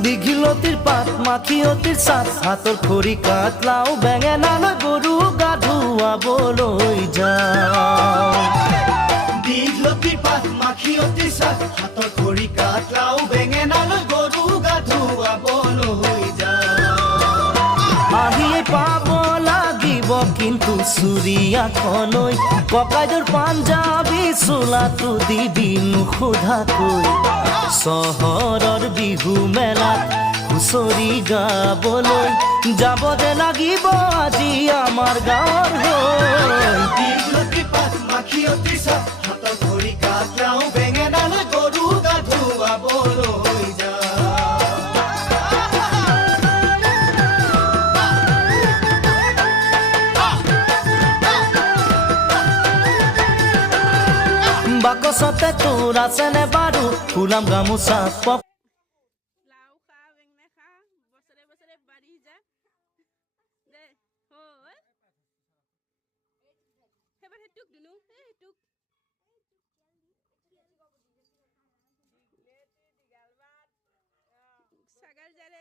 দীঘিলতিৰ পাত মাখিয়তিৰ চাঁদ হাতৰ খৰি কাটলাও বেঙেনালৈ গৰু গা ধুৱাবলৈ যাওঁ দীঘলতিৰ পাত মাখিয়তিৰ চাঁদ হাতৰ খৰি কাটলাও বেঙেনালৈ গৰু গা ধুৱাবলৈ যাওঁ আহিয়ে পাব লাগিব কিন্তু চুৰিয়াখনৈ ককাইদেউৰ পাঞ্জাবী চোলাটো দিবি নোসোধাকৈ চহৰৰ বিহু মেলাত হুঁচৰি গাবলৈ যাব দে লাগিব আজি আমাৰ গাঁৱৰ হৈ দীঘলতিৰ পাত মাখিয়তিৰ চাঁদ হাতৰ খৰি কাটলাও বেঙেনালৈ গৰু গা ধুৱাবলৈ যাওঁ বাকচতে তোৰ আছেনে বাৰু ফুলাম গামোচা লাও খা বেঙেনা খা বছৰে বছৰে বাঢ়ি যা দে হ'ল সেইবাৰ সেইটোক দিলোঁ সেইটোক ছাগাল জাৰে